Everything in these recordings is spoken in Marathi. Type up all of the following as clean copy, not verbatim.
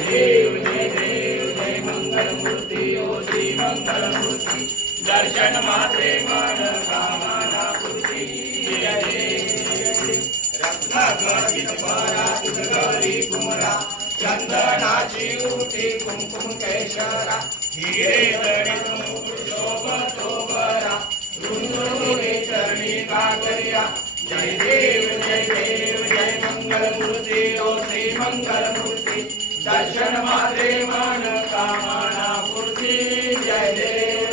देव जय मंगल मूर्ति ओ श्री मंगल मूर्ति दर्शन मात्रे मन कामना पूर्ति जय देव रत्नागीत परा तुझगरी कुमरा चंदनाची उठी कुंकुम केशरा हिरे जडित मुकुट शोभतो बरा रुंदुरुनी चरणी काकरिया जय देव जय मंगल मूर्ति ओ श्री मंगल मूर्ति दर्शन मात्रे मन कामना पूर्ति जय देव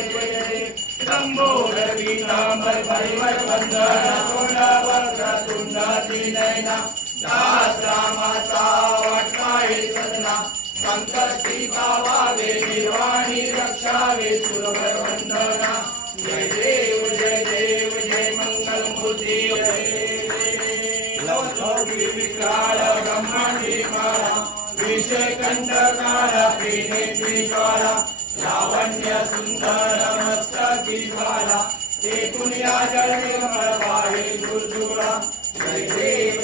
शंभोर पीतांबर परिवर वंदना तोंडा वक्र तुंडाती नयना दास रामाचा वाटकाय सदना संकष्टी पावावे निर्वाणी रक्षावे सुरवर वंदना जय देव जय मंगल मूर्ति लवलोकी विक्राळ ब्रह्मांडी माळा विषय कंठ काळा त्रिनेत्री ज्वाला लावण्य सुंदर मस्तकी ज्वाला एकूण या जळ निर्मळ वाहे झुळझुळा जय देव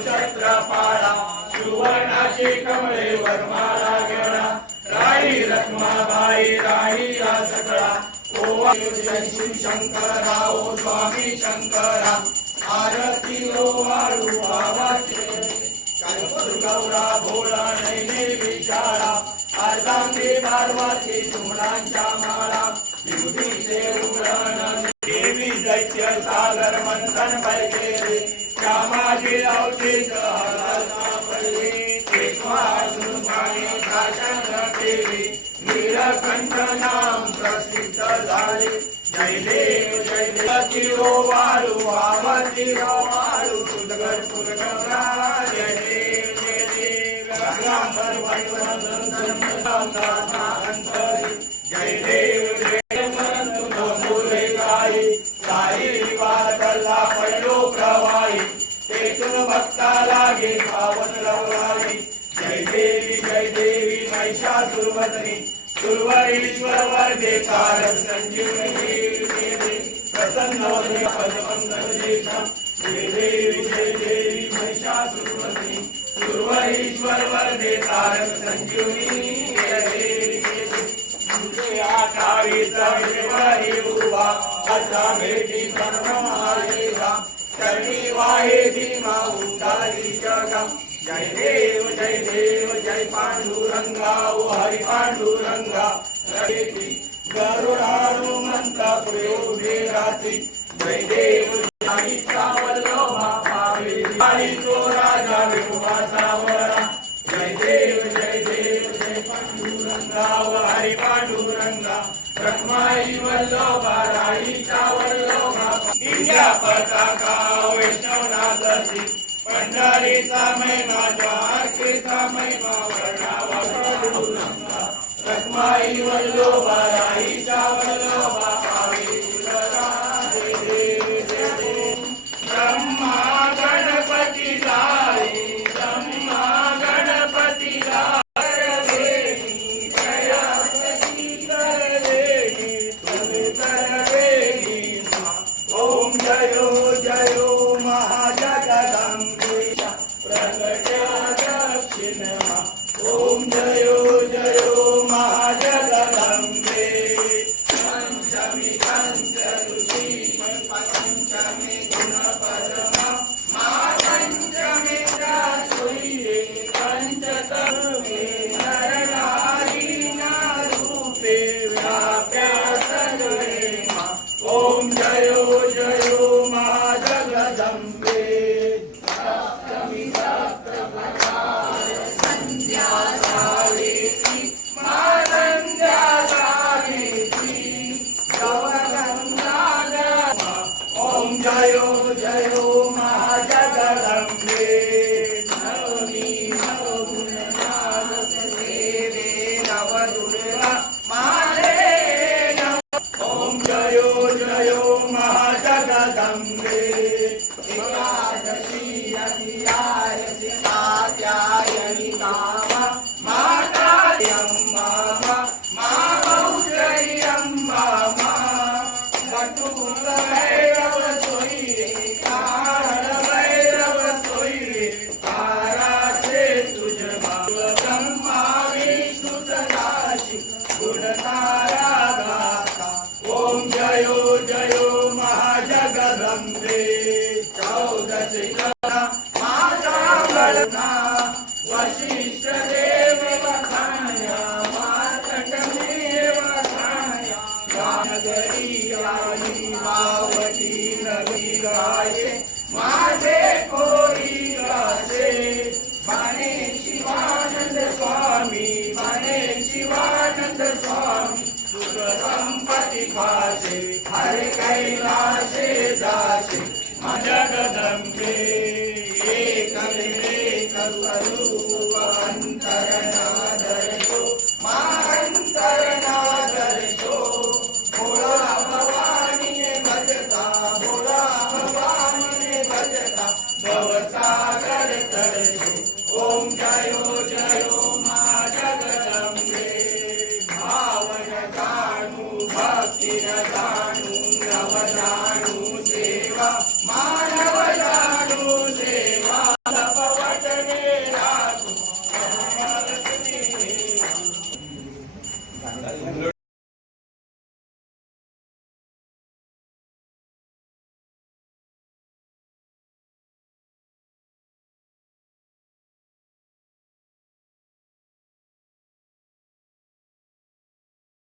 छत्रपाळा सुवर्णाची कमळे वरमाळा गेळा राही रखमाबाई राही या सकळा ओ जय शिव शंकरा ओ स्वामी शंकरा आरती ओ वाळू आवाचे गौरा भोळा नैने विशाळा अर्धांगी पार्वती सुमणांच्या माळा विभूतीचे उघडण देवी दैत्य सागर मंथन बैठे श्यामाजी अवधीत पडली एकवाजून पाणी भाषण केली नीलकंठ नाम प्रसिद्ध झाले जय देव ओ वाळू आवाती वाळू सुदगड पुरगरा जय देव रांगांबर जय देव साई वादला पडलो प्रवाही तेथून भक्ता लागे पावन लवलाही जय देवी महिषासुरवदनी सुरवरीश्वर वरदे कारक संजीवनी प्रसन्न पदमंगल जय देवी महिषासुरवदनी सुरवरीश्वर वरदे कारक संजीवनी उभा असा भेटी कर्ममालेला चरणी वाहे भीमा उंडाली जगा जय देव जय पांडुरंगा ओ हरि पांडुरंगा भेटी गरुडारू मंता पुढे रात्री जय देव तो राजा विभुवासावरा जय देव जय पांडुरंगा ओ हरि पांडुरंगा रखमाई वल्लभा राईचा वल्लभा इंद्या पताका वैष्णवनाथी पंढरीचा महिमा द्वारकेचा महिमा वर्णावा पांडुरंगा रखमाई वल्लभा राईचा वल्लभा पावे ब्रह्मा गणपती लाई ब्रह्मा गणपती लाई वशिष्ठ देव वखाण्या मार्कंडेय वखाण्या रामगरी आई मावती नवी गाये माझे कोरी गासे बाणे शिवानंद स्वामी बाणे शिवानंद स्वामी सुख संपत्ती पासे हरे कैलासे दासे जगदंबे एक स्वरूप अंतरनादर शो अंतरनादर शो भोला भवानी ने भजता भोला भवानी ने भजता भवसागर तर शो ओम जय